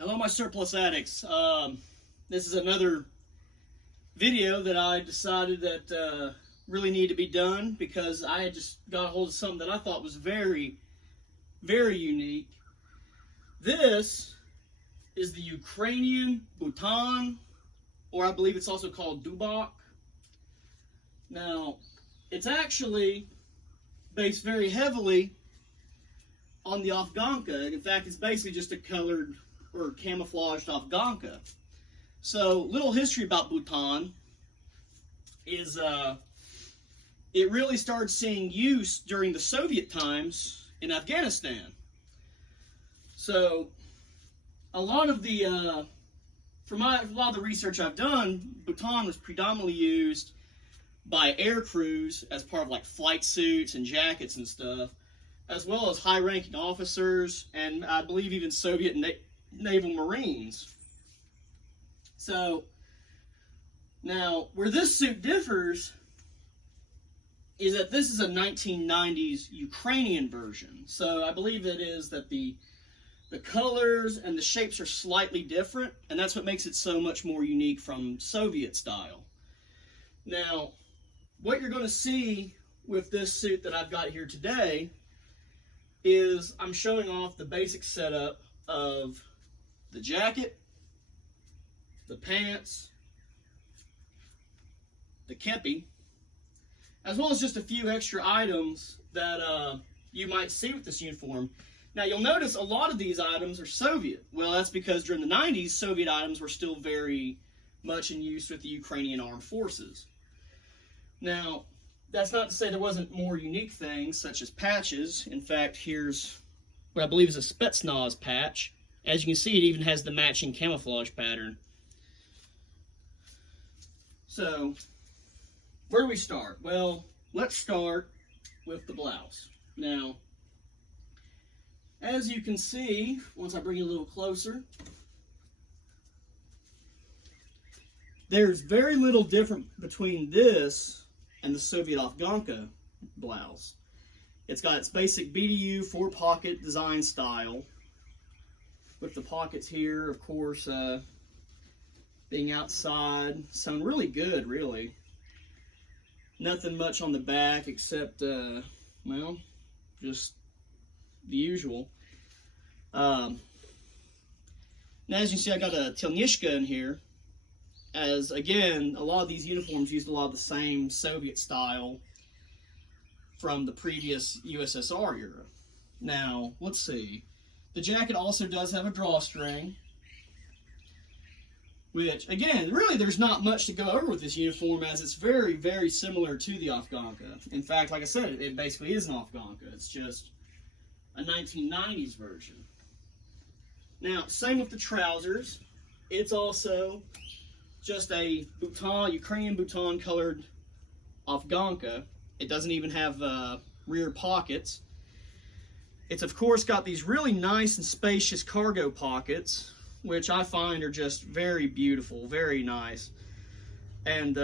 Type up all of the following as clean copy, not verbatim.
Hello, my surplus addicts. This is another video that I decided that really needed to be done because I had just got a hold of something that I thought was very, very unique. This is the Ukrainian Butan, or I believe it's also called Dubak. Now, it's actually based very heavily on the Afghanka. In fact, it's basically just a colored or camouflaged Afghanka. So, little history about Butan is it really started seeing use during the Soviet times in Afghanistan. So, a lot of the research I've done, Butan was predominantly used by air crews as part of like flight suits and jackets and stuff, as well as high-ranking officers and I believe even Soviet naval marines. So now where this suit differs is that this is a 1990s Ukrainian version. So I believe it is that the colors and the shapes are slightly different, and that's what makes it so much more unique from Soviet style. Now, what you're going to see with this suit that I've got here today is I'm showing off the basic setup of the jacket, the pants, the kepi, as well as just a few extra items that you might see with this uniform. Now, you'll notice a lot of these items are Soviet. Well, that's because during the 90s, Soviet items were still very much in use with the Ukrainian armed forces. Now, that's not to say there wasn't more unique things, such as patches. In fact, here's what I believe is a Spetsnaz patch. As you can see, it even has the matching camouflage pattern. So, where do we start? Well, let's start with the blouse. Now, as you can see, once I bring it a little closer, there's very little different between this and the Soviet Afghanka blouse. It's got its basic BDU 4-pocket design style, with the pockets here, of course, being outside. Sound really good, really. Nothing much on the back except, well, just the usual. Now, as you can see, I got a Telnishka in here, as, again, a lot of these uniforms used a lot of the same Soviet style from the previous USSR era. Now, let's see. The jacket also does have a drawstring, which, again, really there's not much to go over with this uniform, as it's very, very similar to the Afghanka. In fact, like I said, it basically is an Afghanka. It's just a 1990s version. Now, same with the trousers. It's also just a Butan, Ukrainian Butan colored Afghanka. It doesn't even have rear pockets. It's, of course, got these really nice and spacious cargo pockets, which I find are just very beautiful, very nice. And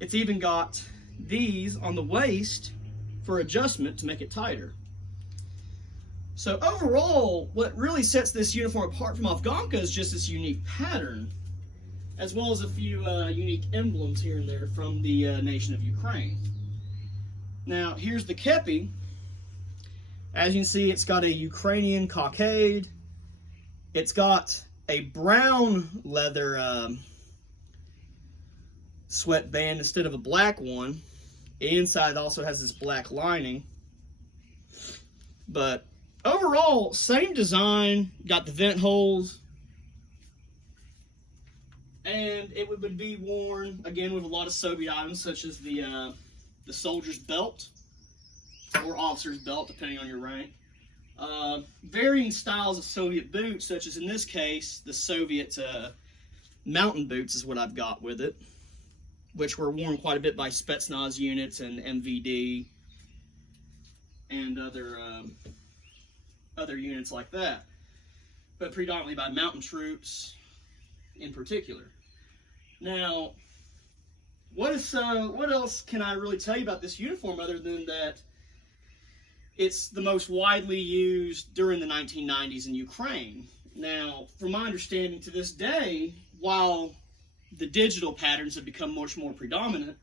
it's even got these on the waist for adjustment to make it tighter. So overall, what really sets this uniform apart from Afghanka is just this unique pattern, as well as a few unique emblems here and there from the nation of Ukraine. Now, here's the kepi. As you can see, it's got a Ukrainian cockade. It's got a brown leather sweatband instead of a black one. The inside also has this black lining. But overall, same design, got the vent holes. And it would be worn, again, with a lot of Soviet items, such as the soldier's belt, or officer's belt, depending on your rank. Varying styles of Soviet boots, such as in this case, the Soviet mountain boots is what I've got with it, which were worn quite a bit by Spetsnaz units and MVD and other units like that, but predominantly by mountain troops in particular. Now, what else can I really tell you about this uniform other than that it's the most widely used during the 1990s in Ukraine? Now, from my understanding to this day, while the digital patterns have become much more predominant,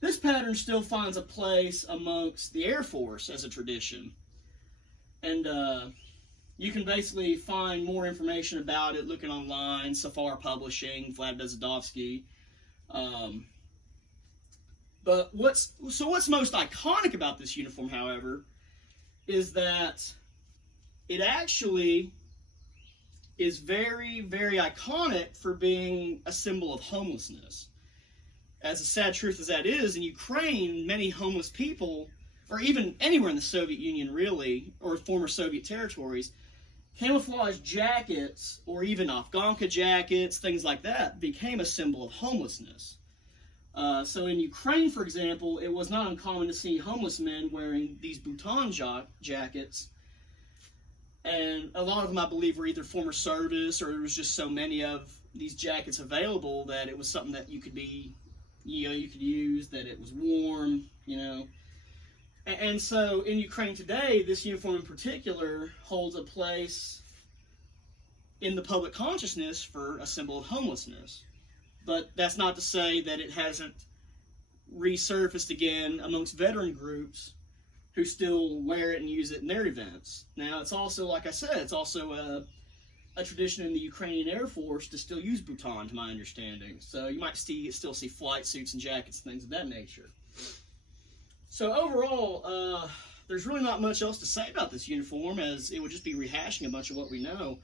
this pattern still finds a place amongst the Air Force as a tradition. And you can basically find more information about it looking online, Safar Publishing, Vlad Bezadovsky. But what's most iconic about this uniform, however, is that it actually is very, very iconic for being a symbol of homelessness. As a sad truth as that is, in Ukraine, many homeless people, or even anywhere in the Soviet Union really, or former Soviet territories, camouflage jackets, or even Afghanka jackets, things like that, became a symbol of homelessness. So in Ukraine, for example, it was not uncommon to see homeless men wearing these Butan jackets. And a lot of them, I believe, were either former service, or there was just so many of these jackets available that it was something that you could use, that it was warm, And so in Ukraine today, this uniform in particular holds a place in the public consciousness for a symbol of homelessness. But that's not to say that it hasn't resurfaced again amongst veteran groups who still wear it and use it in their events. Now, it's also, like I said, it's also a tradition in the Ukrainian Air Force to still use Butan, to my understanding. So you might still see flight suits and jackets and things of that nature. So overall, there's really not much else to say about this uniform, as it would just be rehashing a bunch of what we know.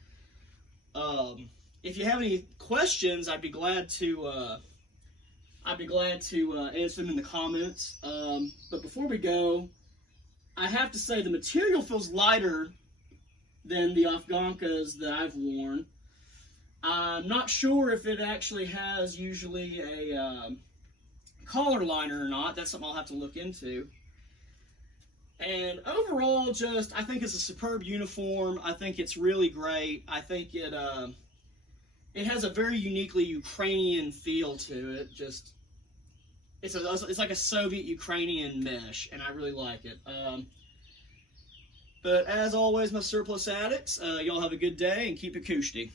If you have any questions, I'd be glad to answer them in the comments. But before we go, I have to say the material feels lighter than the Afghankas that I've worn. I'm not sure if it actually has usually a collar liner or not. That's something I'll have to look into. And overall, I think it's a superb uniform. I think it's really great. I think it has a very uniquely Ukrainian feel to it. It's like a Soviet Ukrainian mesh, and I really like it. But as always, my surplus addicts, y'all have a good day and keep it kushti.